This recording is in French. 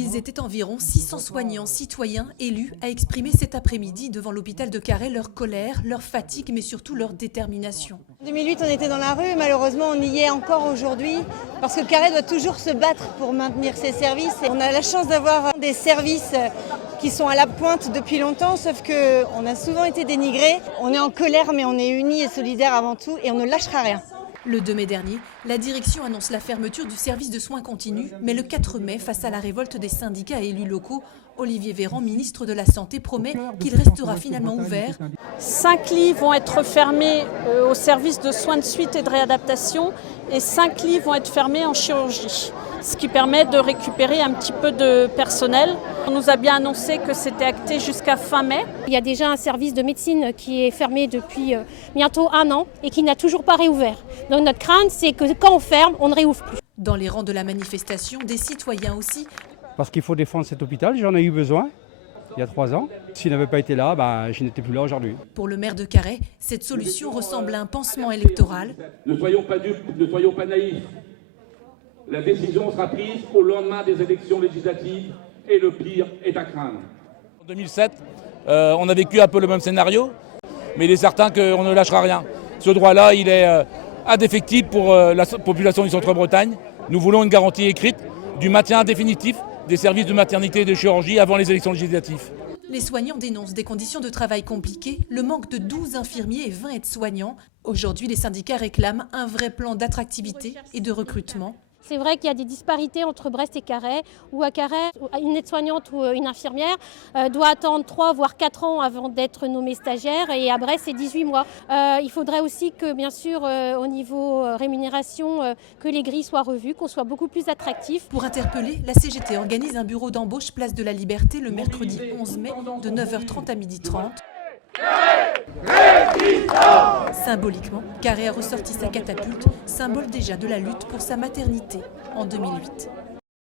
Ils étaient environ 600 soignants, citoyens, élus à exprimer cet après-midi devant l'hôpital de Carhaix leur colère, leur fatigue, mais surtout leur détermination. En 2008, on était dans la rue, malheureusement on y est encore aujourd'hui parce que Carhaix doit toujours se battre pour maintenir ses services. Et on a la chance d'avoir des services qui sont à la pointe depuis longtemps, sauf qu'on a souvent été dénigrés. On est en colère, mais on est unis et solidaires avant tout et on ne lâchera rien. Le 2 mai dernier, la direction annonce la fermeture du service de soins continus, mais le 4 mai, face à la révolte des syndicats et élus locaux, Olivier Véran, ministre de la Santé, promet qu'il restera finalement ouvert. 5 lits vont être fermés au service de soins de suite et de réadaptation et 5 lits vont être fermés en chirurgie, ce qui permet de récupérer un petit peu de personnel. On nous a bien annoncé que c'était acté jusqu'à fin mai. Il y a déjà un service de médecine qui est fermé depuis bientôt 1 an et qui n'a toujours pas réouvert. Donc notre crainte, c'est que quand on ferme, on ne réouvre plus. Dans les rangs de la manifestation, des citoyens aussi. Parce qu'il faut défendre cet hôpital, j'en ai eu besoin il y a 3 ans. S'il n'avait pas été là, je n'étais plus là aujourd'hui. Pour le maire de Carhaix, cette solution ressemble à un pansement électoral. Ne soyons pas dupes, ne soyons pas naïfs. La décision sera prise au lendemain des élections législatives et le pire est à craindre. En 2007, on a vécu un peu le même scénario, mais il est certain qu'on ne lâchera rien. Ce droit-là, il est indéfectible pour la population du Centre-Bretagne. Nous voulons une garantie écrite du maintien définitif des services de maternité et de chirurgie avant les élections législatives. Les soignants dénoncent des conditions de travail compliquées, le manque de 12 infirmiers et 20 aides-soignants. Aujourd'hui, les syndicats réclament un vrai plan d'attractivité et de recrutement. C'est vrai qu'il y a des disparités entre Brest et Carhaix, où à Carhaix, une aide-soignante ou une infirmière doit attendre 3 voire 4 ans avant d'être nommée stagiaire, et à Brest c'est 18 mois. Il faudrait aussi que, bien sûr, au niveau rémunération, que les grilles soient revues, qu'on soit beaucoup plus attractif. Pour interpeller, la CGT organise un bureau d'embauche place de la Liberté le mercredi 11 mai de 9h30 à 12h30. Symboliquement, Carhaix a ressorti sa catapulte, symbole déjà de la lutte pour sa maternité en 2008.